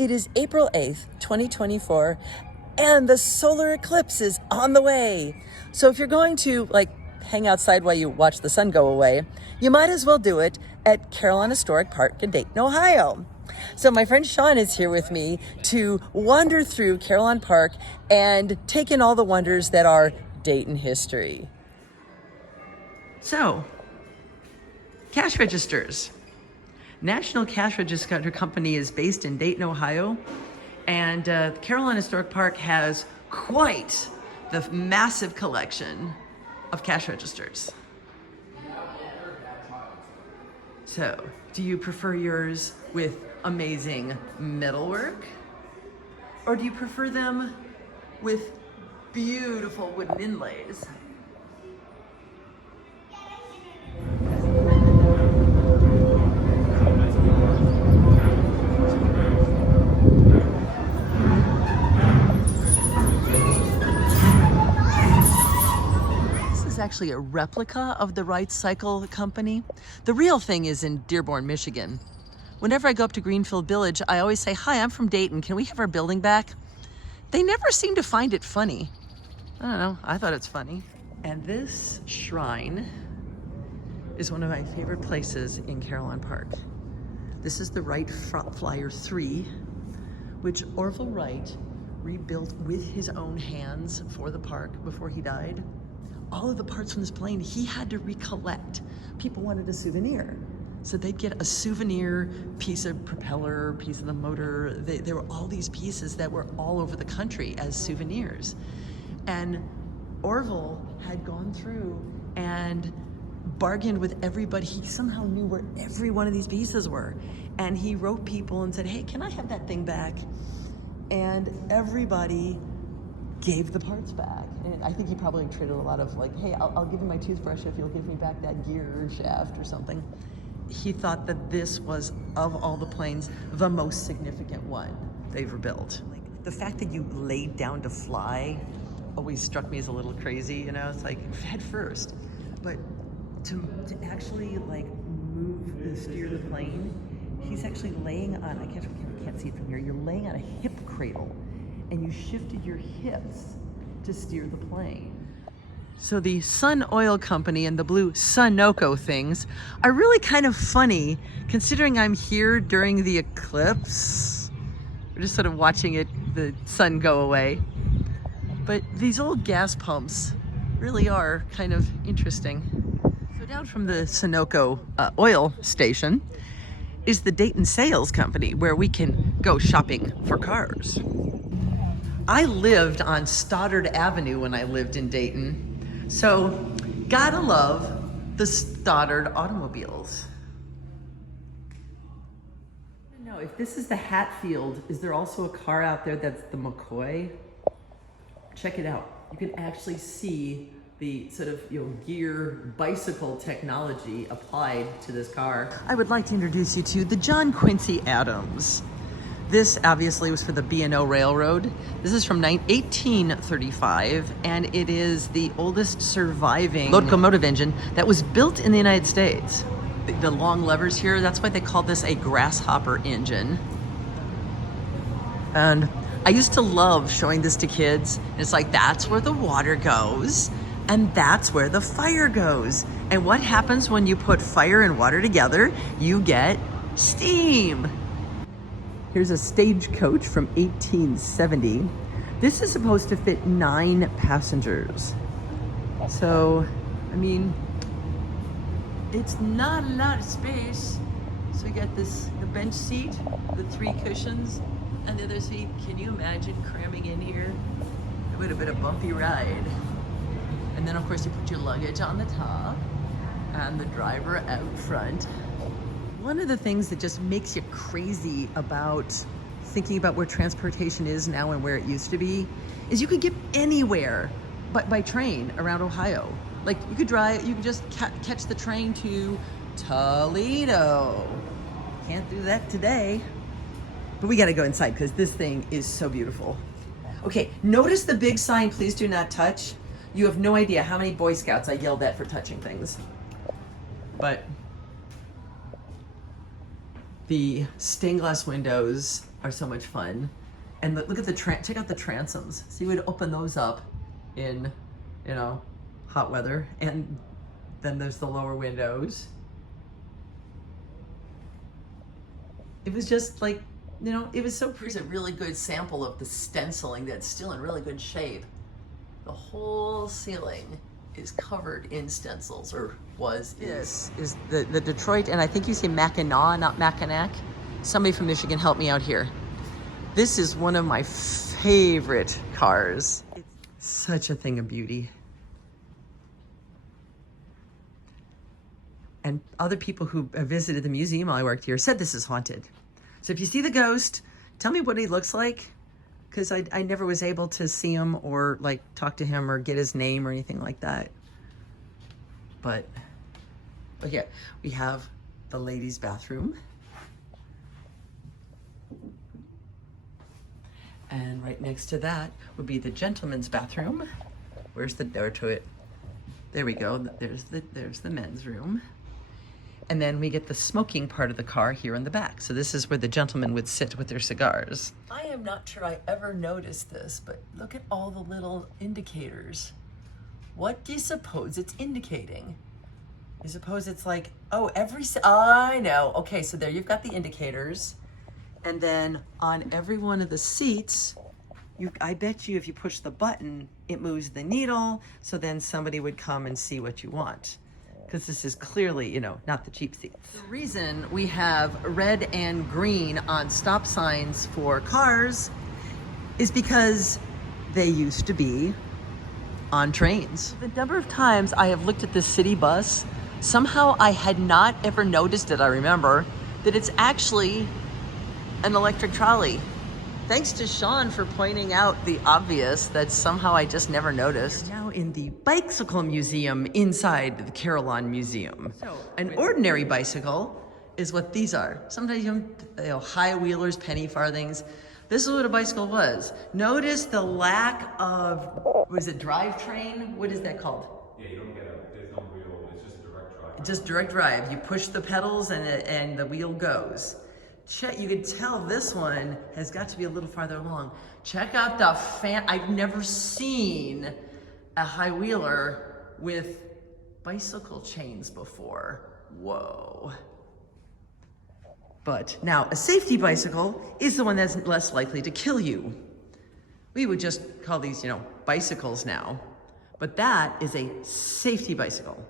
It is April 8th, 2024, and the solar eclipse is on the way. So if you're going to hang outside while you watch the sun go away, you might as well do it at Carillon Historic Park in Dayton, Ohio. So my friend Sean is here with me to wander through Carillon Park and take in all the wonders that are Dayton history. So, cash registers. National Cash Register Company is based in Dayton, Ohio, and Carillon Historic Park has quite the massive collection of cash registers. So, do you prefer yours with amazing metalwork? Or do you prefer them with beautiful wooden inlays? Actually a replica of the Wright Cycle Company. The real thing is in Dearborn, Michigan. Whenever I go up to Greenfield Village, I always say, "Hi, I'm from Dayton. Can we have our building back?" They never seem to find it funny. I don't know, I thought it's funny. And this shrine is one of my favorite places in Carillon Park. This is the Wright Flyer 3, which Orville Wright rebuilt with his own hands for the park before he died. All of the parts from this plane he had to recollect. People wanted a souvenir. So they'd get a souvenir piece of propeller, piece of the motor. There were all these pieces that were all over the country as souvenirs. And Orville had gone through and bargained with everybody. He somehow knew where every one of these pieces were. And he wrote people and said, "Hey, can I have that thing back?" And everybody gave the parts back. And I think he probably traded a lot of "Hey, I'll give you my toothbrush if you'll give me back that gear shaft or something." He thought that this was, of all the planes, the most significant one they've ever built. The fact that you laid down to fly always struck me as a little crazy, you know? It's head first. But to actually steer the plane, he's actually laying on, I can't see it from here, you're laying on a hip cradle, and you shifted your hips to steer the plane. So the Sun Oil Company and the blue Sunoco things are really kind of funny, considering I'm here during the eclipse. We're just sort of watching the sun go away. But these old gas pumps really are kind of interesting. So down from the Sunoco oil station is the Dayton Sales Company, where we can go shopping for cars. I lived on Stoddard Avenue when I lived in Dayton, so gotta love the Stoddard automobiles. I don't know if this is the Hatfield. Is there also a car out there that's the McCoy? Check it out. You can actually see the sort of gear bicycle technology applied to this car. I would like to introduce you to the John Quincy Adams. This obviously was for the B&O Railroad. This is from 1835, and it is the oldest surviving locomotive engine that was built in the United States. The long levers here, that's why they call this a grasshopper engine. And I used to love showing this to kids. It's that's where the water goes, and that's where the fire goes. And what happens when you put fire and water together? You get steam. Here's a stagecoach from 1870. This is supposed to fit 9 passengers. So, I mean, it's not a lot of space. So we got the bench seat, the 3 cushions, and the other seat. Can you imagine cramming in here? It would have been a bumpy ride. And then of course you put your luggage on the top and the driver out front. One of the things that just makes you crazy about thinking about where transportation is now and where it used to be is you could get anywhere by train around Ohio. You could just catch the train to Toledo. Can't do that today. But we gotta go inside because this thing is so beautiful. Okay, notice the big sign, "Please do not touch." You have no idea how many Boy Scouts I yelled at for touching things. But the stained glass windows are so much fun. And look at the check out the transoms. So you would open those up in, you know, hot weather, and then there's the lower windows. It was just like, you know, it was so pretty. Here's a really good sample of the stenciling that's still in really good shape. The whole ceiling is covered in stencils, or was. This is the Detroit, and I think you say Mackinac, not Mackinac. Somebody from Michigan help me out here. This is one of my favorite cars. It's such a thing of beauty. And other people who visited the museum while I worked here said this is haunted. So if you see the ghost, tell me what he looks like, because I never was able to see him or like talk to him or get his name or anything like that. But yeah, we have the ladies' bathroom. And right next to that would be the gentleman's bathroom. Where's the door to it? There we go. There's the men's room. And then we get the smoking part of the car here in the back. So this is where the gentlemen would sit with their cigars. I am not sure I ever noticed this, but look at all the little indicators. What do you suppose it's indicating? I suppose it's like, oh, I know. Okay, so there you've got the indicators. And then on every one of the seats, I bet you if you push the button, it moves the needle, so then somebody would come and see what you want. Because this is clearly, you know, not the cheap seats. The reason we have red and green on stop signs for cars is because they used to be on trains. The number of times I have looked at this city bus, somehow I had not ever noticed it, I remember, that it's actually an electric trolley. Thanks to Sean for pointing out the obvious that somehow I just never noticed. We're now in the Bicycle Museum inside the Carillon Museum. So, an ordinary bicycle is what these are. Sometimes you know, high wheelers, penny farthings. This is what a bicycle was. Notice the lack of, was it drivetrain? What is that called? Yeah, you don't get there's no wheel, it's just direct drive. Just direct drive. You push the pedals and the wheel goes. You can tell this one has got to be a little farther along. Check out the I've never seen a high wheeler with bicycle chains before. Whoa. But now a safety bicycle is the one that's less likely to kill you. We would just call these, you know, bicycles now. But that is a safety bicycle.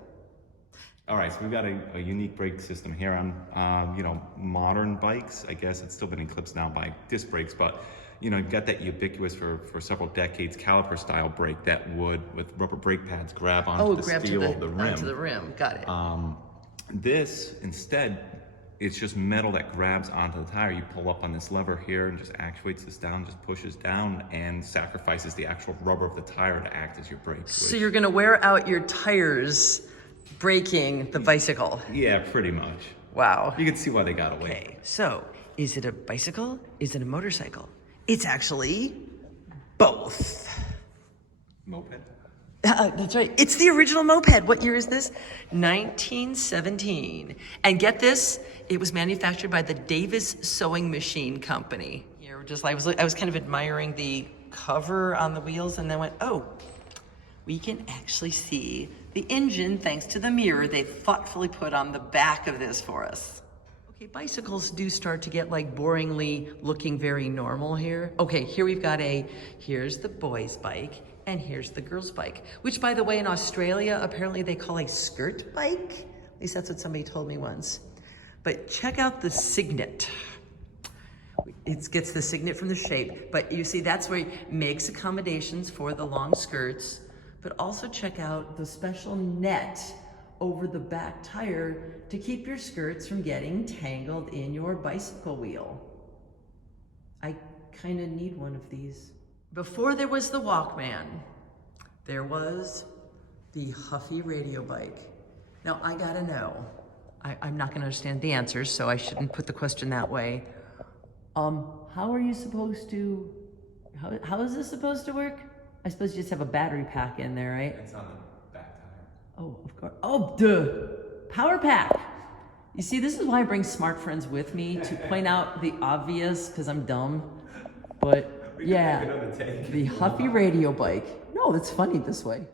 All right, so we've got a unique brake system here on, you know, modern bikes. I guess it's still been eclipsed now by disc brakes, but, you know, you've got that ubiquitous for several decades caliper style brake that would, with rubber brake pads, grab onto the steel of the rim. Onto the rim, got it. This, instead, it's just metal that grabs onto the tire. You pull up on this lever here and just actuates this down, just pushes down and sacrifices the actual rubber of the tire to act as your brake. So you're gonna wear out your tires braking the bicycle. Yeah, pretty much. Wow. You can see why they got away. Okay, so is it a bicycle? Is it a motorcycle? It's actually both. Moped? That's right. It's the original moped. What year is this? 1917. And get this, it was manufactured by the Davis Sewing Machine Company. Here, just I was kind of admiring the cover on the wheels, and then went, oh, we can actually see the engine thanks to the mirror they thoughtfully put on the back of this for us. Okay, bicycles do start to get like boringly looking very normal here. Okay, here we've got here's the boy's bike and here's the girl's bike, which by the way in Australia, apparently they call a skirt bike. At least that's what somebody told me once. But check out the signet. It gets the signet from the shape, but you see that's where it makes accommodations for the long skirts. But also check out the special net over the back tire to keep your skirts from getting tangled in your bicycle wheel. I kind of need one of these. Before there was the Walkman, there was the Huffy radio bike. Now I gotta know, I'm not gonna understand the answers, so I shouldn't put the question that way. How are you supposed to, how is this supposed to work? I suppose you just have a battery pack in there, right? It's on the back tire. Oh, of course. Oh, duh. Power pack. You see, this is why I bring smart friends with me to point out the obvious, because I'm dumb. But yeah, the Huffy radio bike. No, that's funny this way.